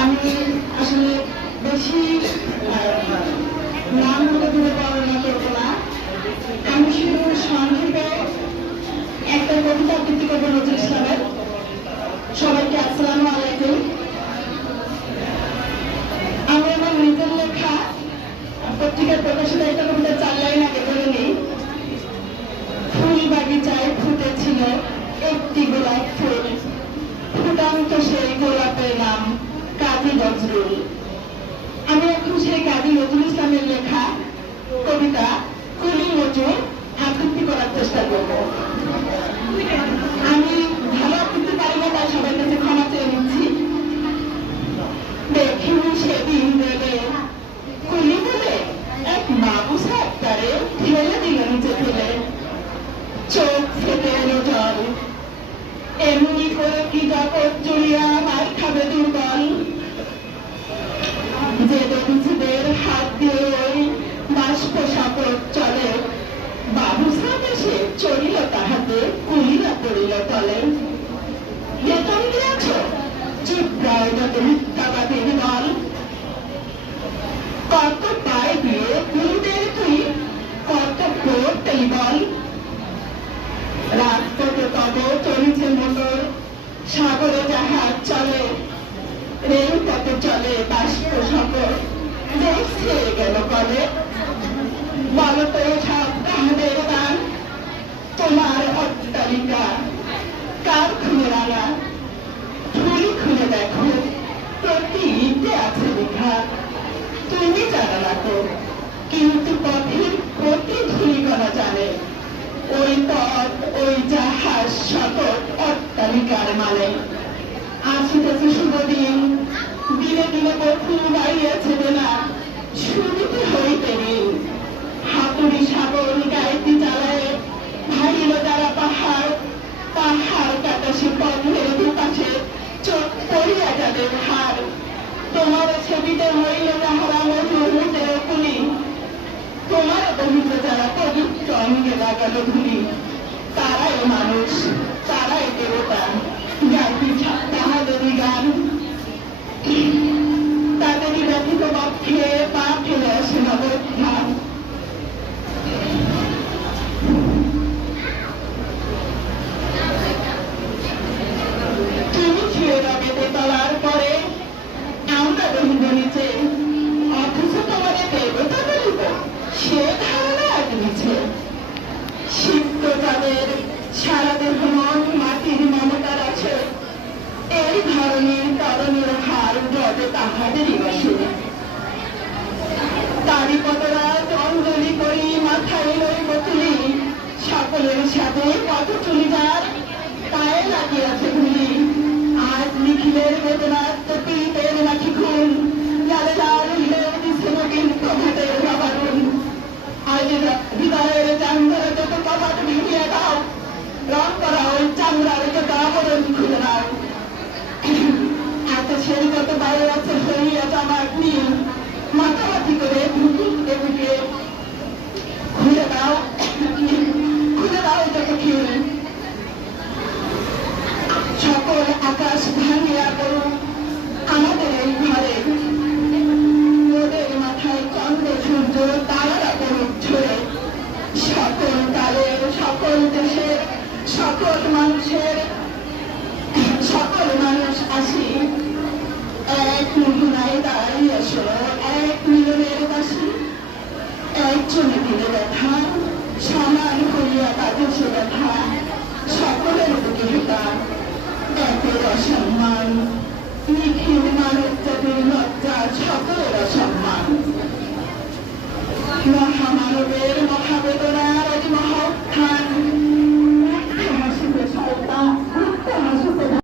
আমি আসলে বেশি নাম ধরে বর্ণনা করবো না। আমি শুধু সংক্ষেপে একটা কবিতা আবৃত্তি করবো নজরুল ইসলামের। সবাইকে আসসালামু আলাইকুম। আমি আমার নিজের লেখা পত্রিকার প্রকাশিত একটা কবিতা 4 লাইন আগে বলে নিই। ফুল বাগিচায় ফুটেছিল একটি গোলাপ ফুল, ফুটান্ত সেই গোলাপের নাম কাজী নজরুল। আমি এখন সেই কাজী নজরুল ইসলামের লেখা কবিতা কুলি নজরুল আবৃত্তি করার চেষ্টা করব। আমি ভালো আবৃত্তি পারি না, তাই সবার কাছে ক্ষমা চেয়ে নিচ্ছি। দেখিনি সেদিন রেলে কুলি বলে এক মাবুস একটারে ঠেলে দিল নিচে ফেলে, চোখ ফেটে এলো জল। এমনি করে কি জগৎ জুড়িয়া মার খাবে দুর্বল, যে দরিদ্রদের হাত দিয়ে ওই বাষ্প সাপট চলে। বাবুসা দেশে চলিল তাহাতে কুলিরা পড়িল তলে। বেতন দিয়েছ চুপ প্রায় যত মিথ্যাবাদীর দল, কত পায় দিয়ে কুলিদের তুই কত করতেই বল। রাত কত তব চলিছে মোটর, সাগরে জাহাজ চলে, রেল কত চলে বাষ্প সকল, দেশ ছেড়ে গেল কলে। বলতো সব কাহাদের গান, তোমার অট্টালিকা কার খুলে রাঙা। ফুলি খুলে দেখো প্রতি ইটে আছে লেখা, তুমি জানো না তো কিন্তু পথের প্রতি ধূলিকণা জানে। ওই পথ ওই জাহাজ সকল অট্টালিকার মানে। আসিতেছে শুভ দিন, দিনে দিনে বধূ বাড়িয়েছে বেলা, শুরুতে হইতে ঋণ। হাতুড়ি সাগর গাইতে চালায় ভাইল যারা পাহাড়, পাহাড় কাটা সে পথের দুপাশে চোখ পড়িয়া যাদের হার। তোমার ছবিতে হইল যাহারা মধুর হইতে কুলি, তোমার বহিতে যারা পবিত্র অঙ্গে লাগালো ধুলি। তারাই মানুষ, তারাই দেবতা, গাইতে তাহাদেরই গান। তাদেরই ব্যথিত পক্ষে পা ফেলে আসে নবোত্থান। তুমি ছিঁড়ে যাবে দোতলার পরে, আমরা রহিব নিচে, অথচ তোমাদের দেবতা বলিব সে ধারণা আজ নিচে। সিদ্ধ তাদের সারা দেহ মন মাটির মমতার আছে, এই ধরনের তরণের হার যত তাহাদেরই বসে। তারি পদরাজ অঞ্জলি করি মাথায় লইব তুলি, সকলের সাথে কত চুলি যার পায়ে লাগিয়াছে ধুলি। আজ নিখিলের বেদনাত্ম পীড়িতের নাকি খুন, লালে লাল হৃদয় দিছে নবীন প্রভাতের বাবারুন। আজ হৃদয়ের চান্দারে যত কপাট ভেঙিয়ে দাও, রং করা ওই চামড়ার যত আবরণ খুলে দাও। আকাশের যত বাইরে আছে হইয়া জামাক নীল, মাথামাথি করে ঢুকিতে ঢুকে খুলে দাও, খুলে দাও যত খিল। সকল আকাশ ভাঙিয়া করুক আমাদের এই ঘরে, রোদের মাথায় চন্দ্র সূর্য তারারা করুক ঝরে। সকল কালের সকল দেশের সকল মানুষের সকল মানুষ আসি এক মোহনায় দাঁড়িয়ে শোনো, এক মিলনের বাসি। একজনে দিলে ব্যথা সমান করিয়া কাজে সে ব্যথা, সকলের বুকে হেতা একের অসম্মান। নিখিল মানব জাতির লজ্জা সকলের অসম্মান। মহামানবের মহাবেদনার আজ মহা উত্থান,